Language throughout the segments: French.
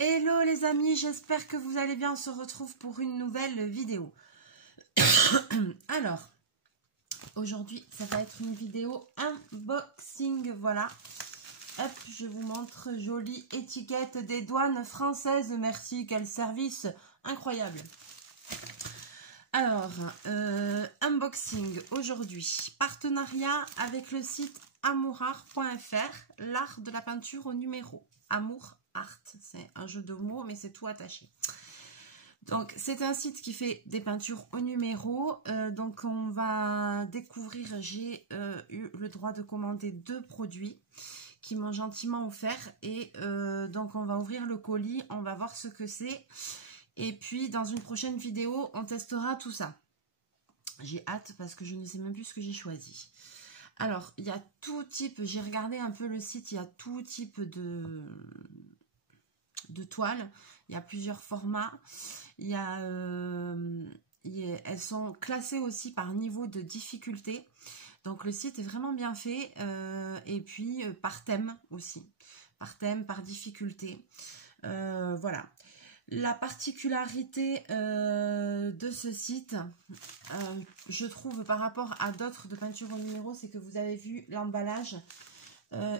Hello les amis, j'espère que vous allez bien, on se retrouve pour une nouvelle vidéo. Alors, aujourd'hui ça va être une vidéo unboxing, voilà. Hop, je vous montre, jolie étiquette des douanes françaises, merci, quel service incroyable. Alors, unboxing aujourd'hui, partenariat avec le site amourart.fr, l'art de la peinture au numéro, Amour Art, c'est un jeu de mots mais c'est tout attaché. Donc c'est un site qui fait des peintures au numéro, donc on va découvrir, j'ai eu le droit de commander 2 produits qui m'ont gentiment offert et donc on va ouvrir le colis, on va voir ce que c'est et puis dans une prochaine vidéo on testera tout ça. J'ai hâte parce que je ne sais même plus ce que j'ai choisi. Alors il y a tout type, j'ai regardé un peu le site, il y a tout type de toiles, il y a plusieurs formats, il y a, elles sont classées aussi par niveau de difficulté, donc le site est vraiment bien fait, et puis par thème aussi, par thème, par difficulté, voilà. La particularité de ce site, je trouve par rapport à d'autres de peinture au numéro, c'est que vous avez vu l'emballage.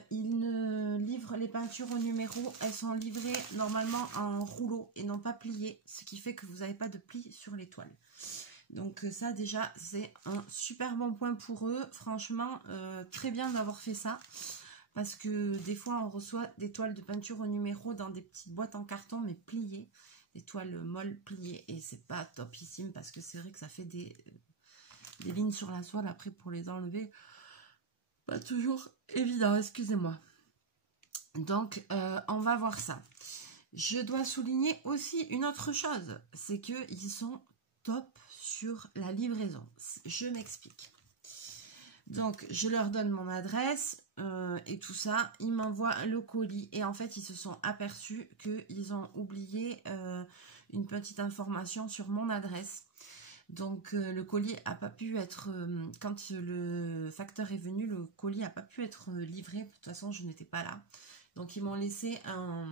Ils ne livrent les peintures au numéro, elles sont livrées normalement en rouleau et non pas pliées, ce qui fait que vous n'avez pas de plis sur les toiles. Donc ça déjà c'est un super bon point pour eux, franchement très bien d'avoir fait ça, parce que des fois on reçoit des toiles de peinture au numéro dans des petites boîtes en carton mais pliées, des toiles molles pliées, et c'est pas topissime parce que c'est vrai que ça fait des lignes sur la toile après pour les enlever. Pas toujours évident, excusez-moi. Donc, on va voir ça. Je dois souligner aussi une autre chose, c'est qu'ils sont top sur la livraison. Je m'explique. Donc, je leur donne mon adresse et tout ça. Ils m'envoient le colis et en fait, ils se sont aperçus qu'ils ont oublié une petite information sur mon adresse. Donc le colis n'a pas pu être, quand le facteur est venu, le colis n'a pas pu être livré, de toute façon je n'étais pas là. Donc ils m'ont laissé un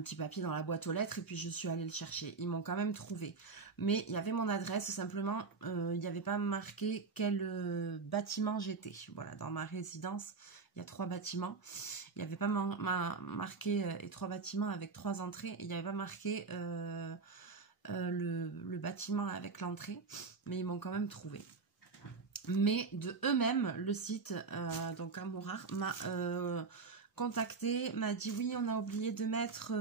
petit papier dans la boîte aux lettres et puis je suis allée le chercher. Ils m'ont quand même trouvé. Mais il y avait mon adresse, simplement il n'y avait pas marqué quel bâtiment j'étais. Voilà, dans ma résidence, il y a 3 bâtiments. Il n'y avait pas marqué et 3 bâtiments avec 3 entrées. Il n'y avait pas marqué... le bâtiment avec l'entrée, mais ils m'ont quand même trouvé. Mais de eux-mêmes, le site, donc Amourart, m'a contacté, m'a dit oui, on a oublié de mettre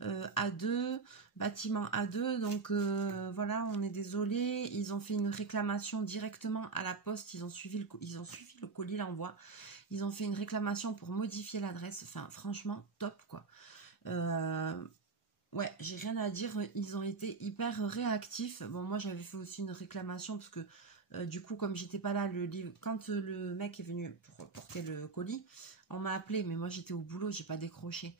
A2, bâtiment A2, donc voilà, on est désolé. Ils ont fait une réclamation directement à la poste, ils ont suivi le colis, l'envoi. Ils ont fait une réclamation pour modifier l'adresse, enfin franchement top quoi. Ouais, j'ai rien à dire, ils ont été hyper réactifs. Bon, moi j'avais fait aussi une réclamation parce que du coup, comme j'étais pas là, quand le mec est venu pour porter le colis, on m'a appelé, mais moi j'étais au boulot, j'ai pas décroché.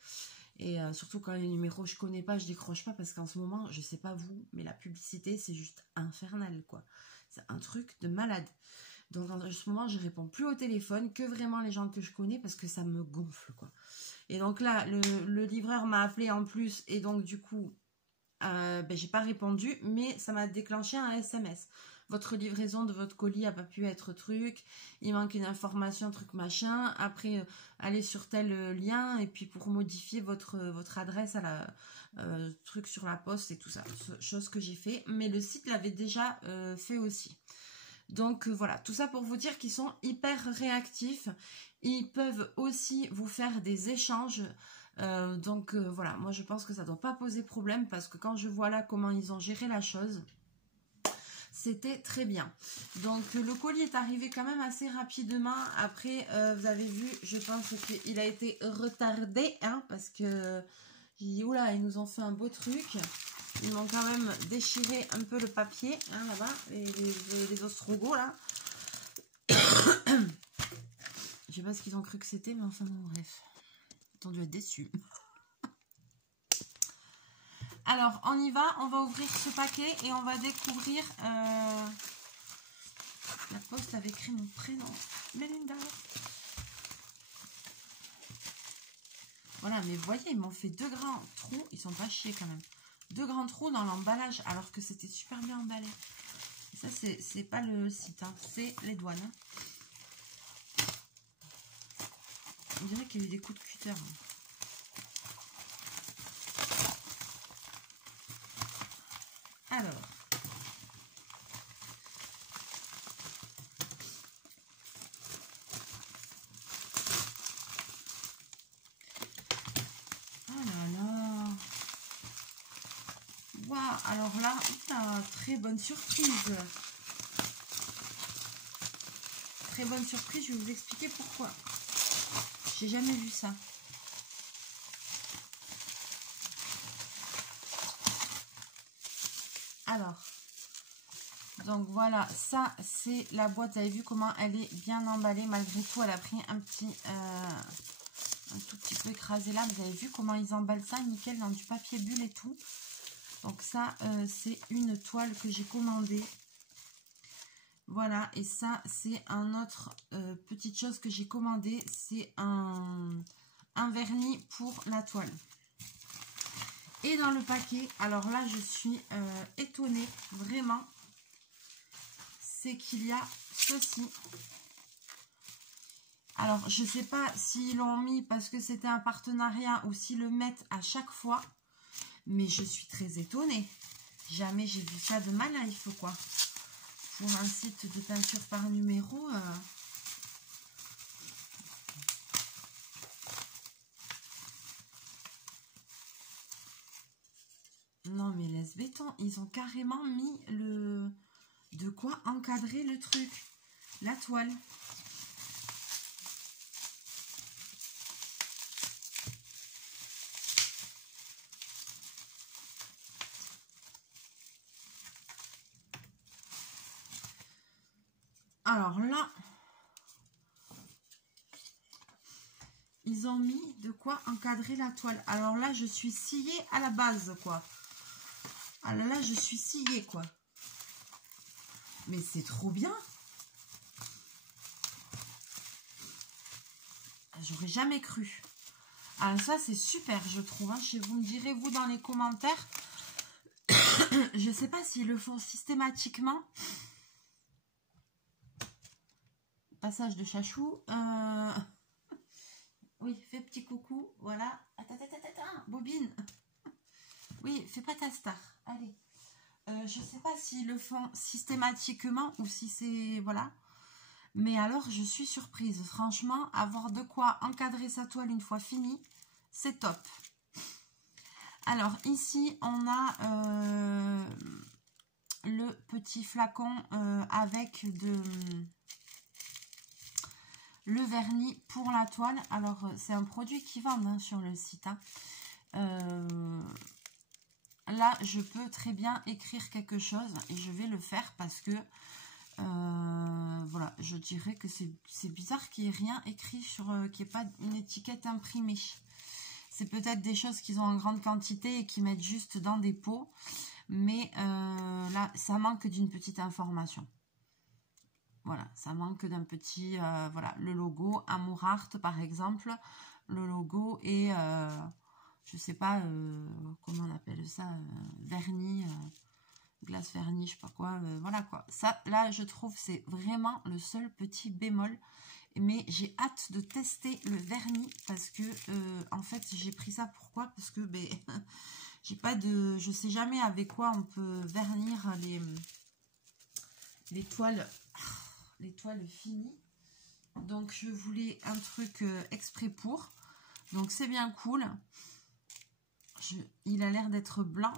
Et surtout quand les numéros je connais pas, je décroche pas parce qu'en ce moment, je sais pas vous, mais la publicité c'est juste infernal quoi. C'est un truc de malade. Donc en ce moment, je réponds plus au téléphone que vraiment les gens que je connais parce que ça me gonfle quoi. Et donc là, le livreur m'a appelé en plus et donc du coup, j'ai pas répondu, mais ça m'a déclenché un SMS. Votre livraison de votre colis n'a pas pu être truc, il manque une information, truc machin. Après, allez sur tel lien et puis pour modifier votre adresse à la truc sur la poste et tout ça. Chose que j'ai fait, mais le site l'avait déjà fait aussi. Donc voilà, tout ça pour vous dire qu'ils sont hyper réactifs. Ils peuvent aussi vous faire des échanges. Donc voilà, moi je pense que ça ne doit pas poser problème parce que quand je vois là comment ils ont géré la chose, c'était très bien. Donc le colis est arrivé quand même assez rapidement. Après, vous avez vu, je pense qu'il a été retardé, hein, parce que oula, ils nous ont fait un beau truc. Ils m'ont quand même déchiré un peu le papier, hein, là-bas, les ostrogos, là. Je sais pas ce qu'ils ont cru que c'était, mais enfin, bon, bref. Ils ont dû être déçus. Alors, on y va, on va ouvrir ce paquet et on va découvrir... La poste avait écrit mon prénom. Melinda. Voilà, mais vous voyez, ils m'ont fait 2 grands trous. Ils sont pas chiés quand même. 2 grands trous dans l'emballage, alors que c'était super bien emballé. Et ça, c'est pas le site, hein, c'est les douanes. Hein. On dirait qu'il y a eu des coups de cutter. Hein. Alors. Alors là, très bonne surprise. Très bonne surprise, je vais vous expliquer pourquoi. J'ai jamais vu ça. Alors, donc voilà, ça c'est la boîte. Vous avez vu comment elle est bien emballée. Malgré tout, elle a pris un tout petit peu écrasé là. Vous avez vu comment ils emballent ça, nickel, dans du papier bulle et tout. Donc ça, c'est une toile que j'ai commandée. Voilà, et ça, c'est un autre petite chose que j'ai commandé. C'est un vernis pour la toile. Et dans le paquet, alors là, je suis étonnée, vraiment. C'est qu'il y a ceci. Alors, je ne sais pas s'ils l'ont mis parce que c'était un partenariat ou s'ils le mettent à chaque fois. Mais je suis très étonnée. Jamais j'ai vu ça de ma life, quoi. Pour un site de peinture par numéro. Non, mais laisse béton. Ils ont carrément mis de quoi encadrer le truc. La toile. Alors là, ils ont mis de quoi encadrer la toile. Alors là, je suis sciée à la base, quoi. Alors là, je suis sciée, quoi. Mais c'est trop bien. J'aurais jamais cru. Alors ça, c'est super, je trouve. Hein. Vous me direz, vous, dans les commentaires. Je sais pas s'ils le font systématiquement. Passage de chachou. Oui, fais petit coucou. Voilà. Bobine. Oui, fais pas ta star. Allez. Je sais pas s'ils le font systématiquement ou si c'est... Voilà. Mais alors, je suis surprise. Franchement, avoir de quoi encadrer sa toile une fois finie, c'est top. Alors, ici, on a le petit flacon avec le vernis pour la toile. Alors, c'est un produit qu'ils vendent hein, sur le site. Hein. Là, je peux très bien écrire quelque chose et je vais le faire parce que voilà, je dirais que c'est bizarre qu'il n'y ait rien écrit sur, qu'il n'y ait pas une étiquette imprimée. C'est peut-être des choses qu'ils ont en grande quantité et qu'ils mettent juste dans des pots. Mais là, ça manque d'une petite information. Voilà, ça manque d'un petit, voilà, le logo Amour Art par exemple. Le logo et, je sais pas, comment on appelle ça, vernis, glace vernis, je sais pas quoi, voilà quoi. Ça, là, je trouve, c'est vraiment le seul petit bémol. Mais j'ai hâte de tester le vernis parce que, en fait, j'ai pris ça pourquoi? Parce que, ben, j'ai pas de... Je sais jamais avec quoi on peut vernir les toiles finies. Donc, je voulais un truc exprès pour. Donc, c'est bien cool. Il a l'air d'être blanc.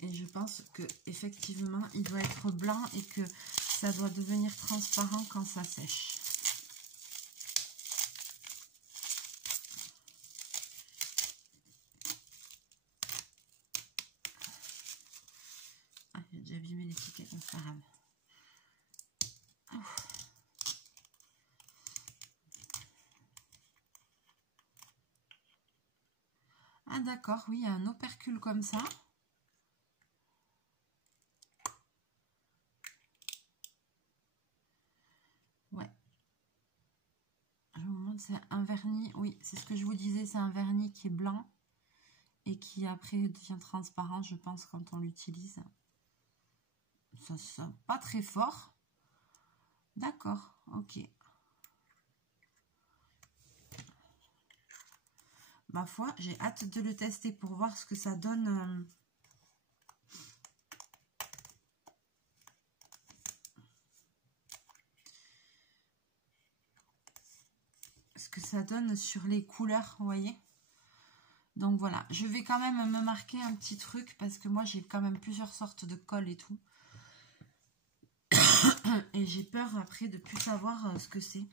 Et je pense que effectivement il doit être blanc et que ça doit devenir transparent quand ça sèche. Ah, j'ai déjà abîmé l'étiquette, donc c'est pas grave. Ah d'accord, oui, il y a un opercule comme ça. Ouais. Je vous montre, c'est un vernis, oui, c'est ce que je vous disais, c'est un vernis qui est blanc et qui après devient transparent, je pense, quand on l'utilise. Ça sent pas très fort. D'accord, ok. Ma foi, j'ai hâte de le tester pour voir ce que ça donne. Ce que ça donne sur les couleurs, vous voyez. Donc voilà, je vais quand même me marquer un petit truc parce que moi j'ai quand même plusieurs sortes de colle et tout. Et j'ai peur après de plus savoir ce que c'est.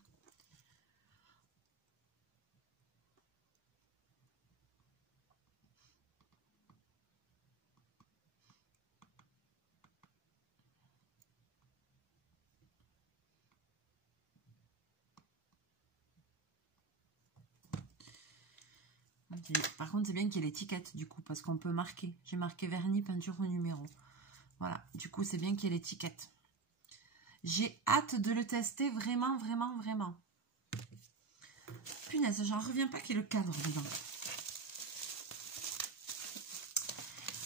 Par contre, c'est bien qu'il y ait l'étiquette du coup, parce qu'on peut marquer. J'ai marqué vernis, peinture au numéro. Voilà, du coup, c'est bien qu'il y ait l'étiquette. J'ai hâte de le tester, vraiment, vraiment, vraiment. Punaise, j'en reviens pas qu'il y ait le cadre dedans.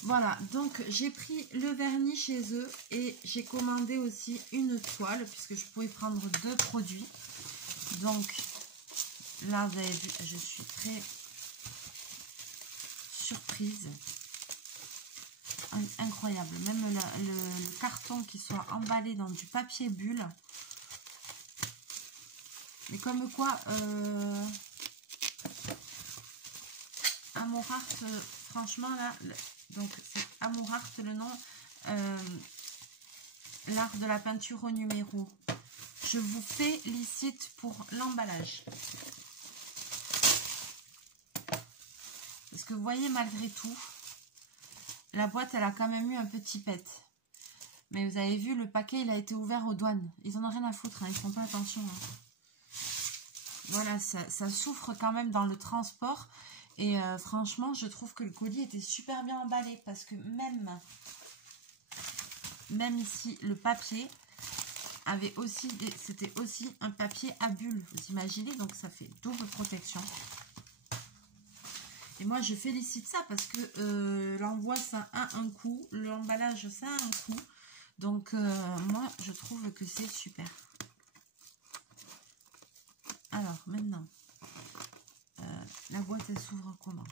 Voilà, donc j'ai pris le vernis chez eux et j'ai commandé aussi une toile, puisque je pouvais prendre 2 produits. Donc, là, vous avez vu, je suis très surprise. Incroyable, même le carton qui soit emballé dans du papier bulle. Mais comme quoi, Amour Art, franchement là, donc c'est Amour Art le nom, l'art de la peinture au numéro. Je vous félicite pour l'emballage. Parce que vous voyez, malgré tout, la boîte, elle a quand même eu un petit pet. Mais vous avez vu, le paquet, il a été ouvert aux douanes. Ils en ont rien à foutre, hein, ils font pas attention. Hein. Voilà, ça souffre quand même dans le transport. Et franchement, je trouve que le colis était super bien emballé. Parce que même ici, le papier avait aussi, c'était aussi un papier à bulles. Vous imaginez, donc ça fait double protection. Et moi, je félicite ça parce que l'envoi, ça a un coût. L'emballage, ça a un coût. Donc, moi, je trouve que c'est super. Alors, maintenant, la boîte, elle s'ouvre comment?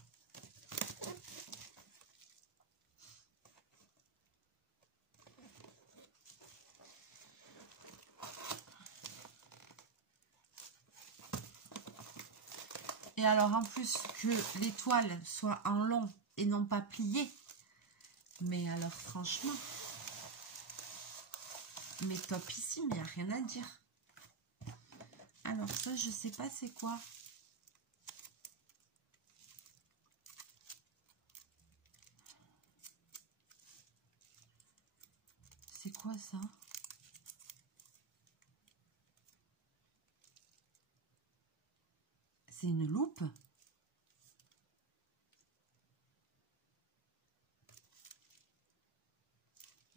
Et alors, en plus que les toiles soient en long et non pas pliées. Mais alors, franchement, mais topissime, il n'y a rien à dire. Alors, ça, je sais pas c'est quoi. C'est quoi ça? C'est une loupe?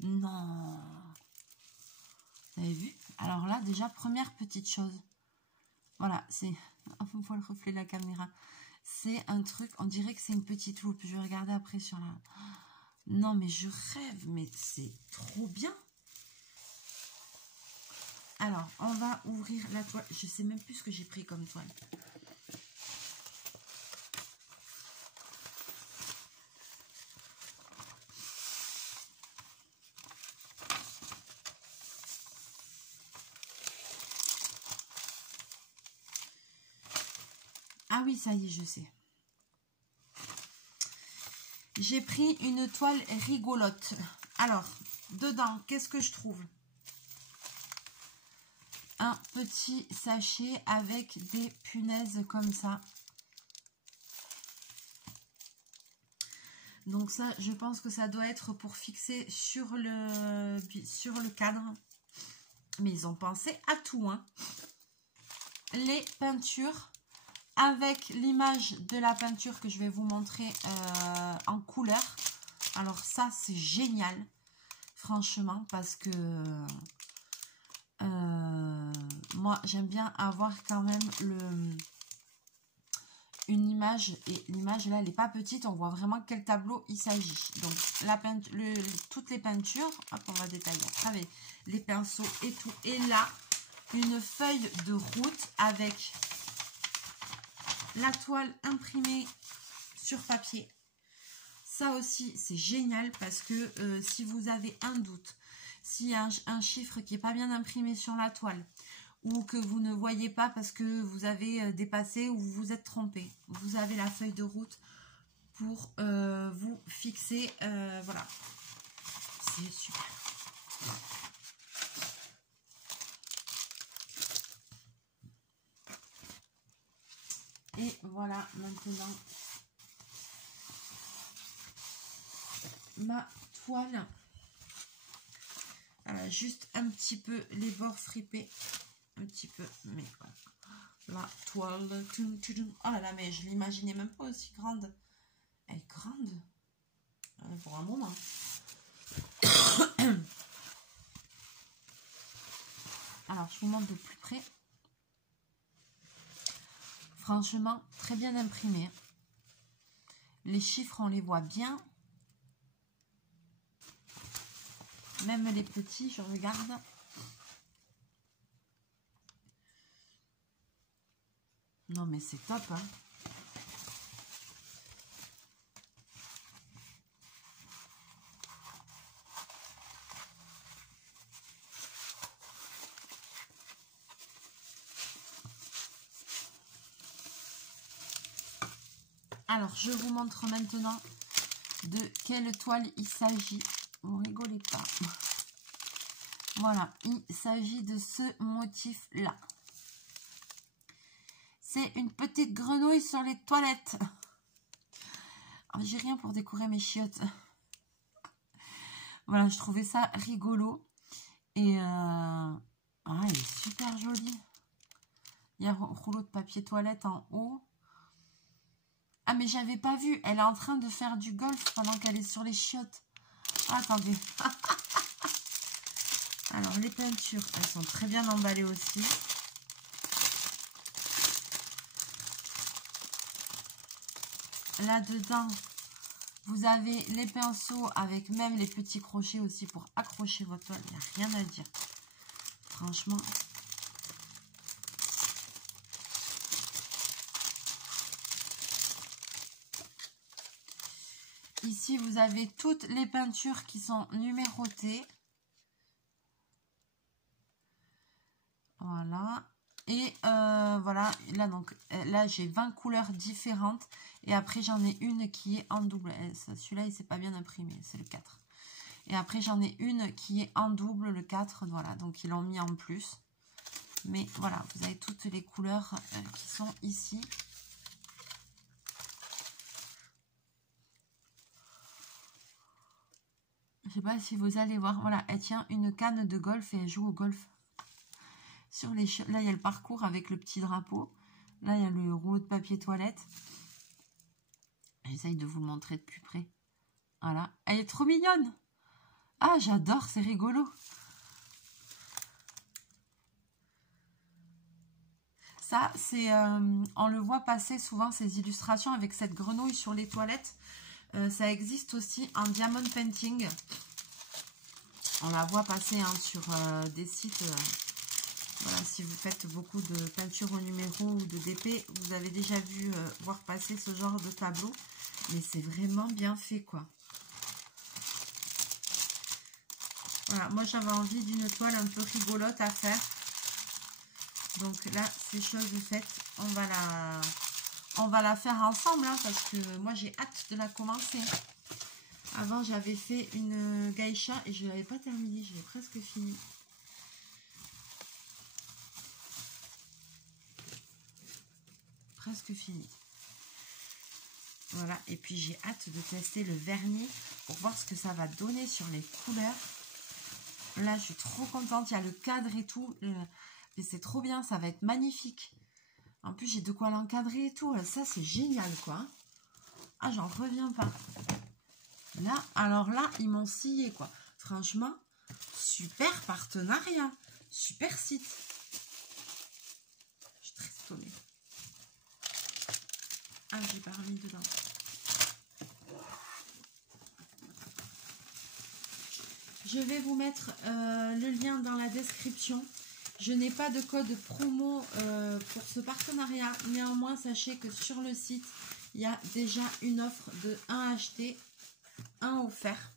Non. Vous avez vu? Alors là, déjà, première petite chose. Voilà, c'est... On voit le reflet de la caméra. C'est un truc, on dirait que c'est une petite loupe. Je vais regarder après sur la... Non, mais je rêve, mais c'est trop bien. Alors, on va ouvrir la toile. Je sais même plus ce que j'ai pris comme toile. Ah oui, ça y est, je sais. J'ai pris une toile rigolote. Alors, dedans, qu'est-ce que je trouve? Un petit sachet avec des punaises comme ça. Donc ça, je pense que ça doit être pour fixer sur le cadre. Mais ils ont pensé à tout, hein. Les peintures avec l'image de la peinture que je vais vous montrer en couleur. Alors ça, c'est génial, franchement, parce que moi, j'aime bien avoir quand même une image. Et l'image, là, elle n'est pas petite. On voit vraiment quel tableau il s'agit. Donc, toutes les peintures, hop, on va détailler après les pinceaux et tout. Et là, une feuille de route avec la toile imprimée sur papier. Ça aussi, c'est génial parce que si vous avez un doute, s'il y a un chiffre qui n'est pas bien imprimé sur la toile ou que vous ne voyez pas parce que vous avez dépassé ou vous vous êtes trompé, vous avez la feuille de route pour vous fixer. Voilà, c'est super. Et voilà, maintenant, ma toile. Juste un petit peu les bords fripés. Un petit peu, mais voilà. La toile. Oh là là, mais je l'imaginais même pas aussi grande. Elle est grande. Pour un moment. Alors, je vous montre de plus près. Franchement, très bien imprimé. Les chiffres, on les voit bien. Même les petits, je regarde. Non, mais c'est top, hein. Alors, je vous montre maintenant de quelle toile il s'agit. Vous rigolez pas. Voilà, il s'agit de ce motif-là. C'est une petite grenouille sur les toilettes. J'ai rien pour décorer mes chiottes. Voilà, je trouvais ça rigolo. Et elle est super jolie. Il y a un rouleau de papier toilette en haut. Ah, mais j'avais pas vu. Elle est en train de faire du golf pendant qu'elle est sur les chiottes. Ah, attendez. Alors, les peintures, elles sont très bien emballées aussi. Là-dedans, vous avez les pinceaux avec même les petits crochets aussi pour accrocher votre toile. Il n'y a rien à dire. Franchement. Ici, vous avez toutes les peintures qui sont numérotées. Voilà. Et voilà, là donc là j'ai 20 couleurs différentes. Et après j'en ai une qui est en double. Celui-là il s'est pas bien imprimé, c'est le 4. Et après j'en ai une qui est en double, le 4. Voilà, donc ils l'ont mis en plus. Mais voilà, vous avez toutes les couleurs qui sont ici. Je sais pas si vous allez voir. Voilà, elle tient une canne de golf et elle joue au golf. Sur les là, il y a le parcours avec le petit drapeau. Là, il y a le rouleau de papier toilette. J'essaye de vous le montrer de plus près. Voilà. Elle est trop mignonne. Ah, j'adore, c'est rigolo. Ça, c'est... on le voit passer souvent, ces illustrations avec cette grenouille sur les toilettes. Ça existe aussi en diamond painting. On la voit passer sur des sites... voilà, si vous faites beaucoup de peinture au numéro ou de DP, vous avez déjà vu voir passer ce genre de tableau. Mais c'est vraiment bien fait, quoi. Voilà, moi j'avais envie d'une toile un peu rigolote à faire. Donc là, c'est chose faite. On va la faire ensemble, hein, parce que moi j'ai hâte de la commencer. Avant, j'avais fait une geisha et je ne l'avais pas terminée. J'ai presque fini. Presque fini. Voilà, et puis j'ai hâte de tester le vernis pour voir ce que ça va donner sur les couleurs. Là, je suis trop contente. Il y a le cadre et tout. Et c'est trop bien, ça va être magnifique. En plus, j'ai de quoi l'encadrer et tout. Ça, c'est génial, quoi. Ah, j'en reviens pas. Là, alors là, ils m'ont scié, quoi. Franchement, super partenariat. Super site. Je suis très étonnée. Ah, j'ai pas remis dedans. Je vais vous mettre le lien dans la description. Je n'ai pas de code promo pour ce partenariat. Néanmoins, sachez que sur le site, il y a déjà une offre de 1 acheté, 1 offert.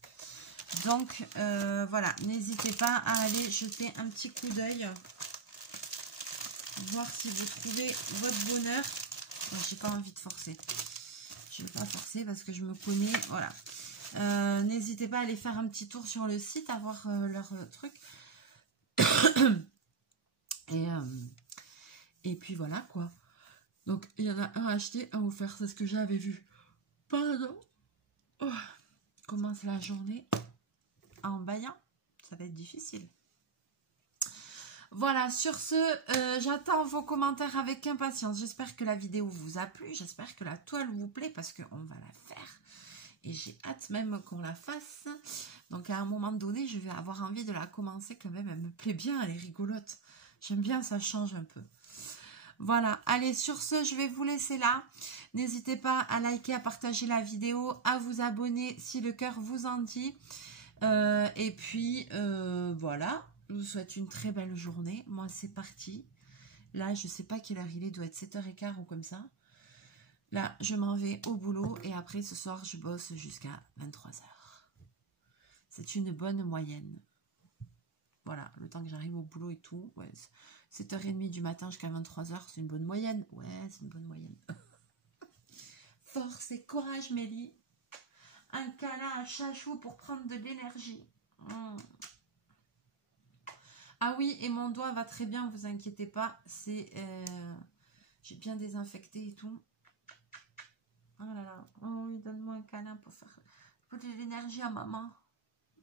Donc, voilà, n'hésitez pas à aller jeter un petit coup d'œil. Voir si vous trouvez votre bonheur. J'ai pas envie de forcer. Je ne vais pas forcer parce que je me connais. Voilà. N'hésitez pas à aller faire un petit tour sur le site, à voir leur truc. Et puis voilà quoi. Donc il y en a un acheté, un offert, c'est ce que j'avais vu. Pardon. Oh. Commence la journée en baillant. Ça va être difficile. Voilà, sur ce, j'attends vos commentaires avec impatience. J'espère que la vidéo vous a plu. J'espère que la toile vous plaît parce qu'on va la faire. Et j'ai hâte même qu'on la fasse. Donc à un moment donné, je vais avoir envie de la commencer quand même. Elle me plaît bien, elle est rigolote. J'aime bien, ça change un peu. Voilà, allez, sur ce, je vais vous laisser là. N'hésitez pas à liker, à partager la vidéo, à vous abonner si le cœur vous en dit. Et puis, voilà, je vous souhaite une très belle journée. Moi, c'est parti. Là, je ne sais pas quelle heure il est, il doit être 7h15 ou comme ça. Là, je m'en vais au boulot et après, ce soir, je bosse jusqu'à 23h. C'est une bonne moyenne. Voilà, le temps que j'arrive au boulot et tout. Ouais, 7h30 du matin jusqu'à 23h, c'est une bonne moyenne. Ouais, c'est une bonne moyenne. Force et courage, Mélie. Un câlin à chachou pour prendre de l'énergie. Ah oui, et mon doigt va très bien, vous inquiétez pas. C'est, j'ai bien désinfecté et tout. Oh là là. Oh oui, donne-moi un câlin pour faire de l'énergie à maman.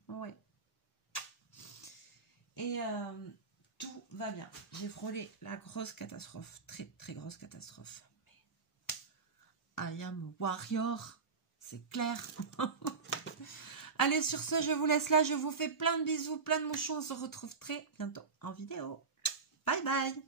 Ouais. Et tout va bien. J'ai frôlé la grosse catastrophe. Très, très grosse catastrophe. Mais I am a warrior. C'est clair. Allez, sur ce, je vous laisse là. Je vous fais plein de bisous, plein de mouchons. On se retrouve très bientôt en vidéo. Bye bye.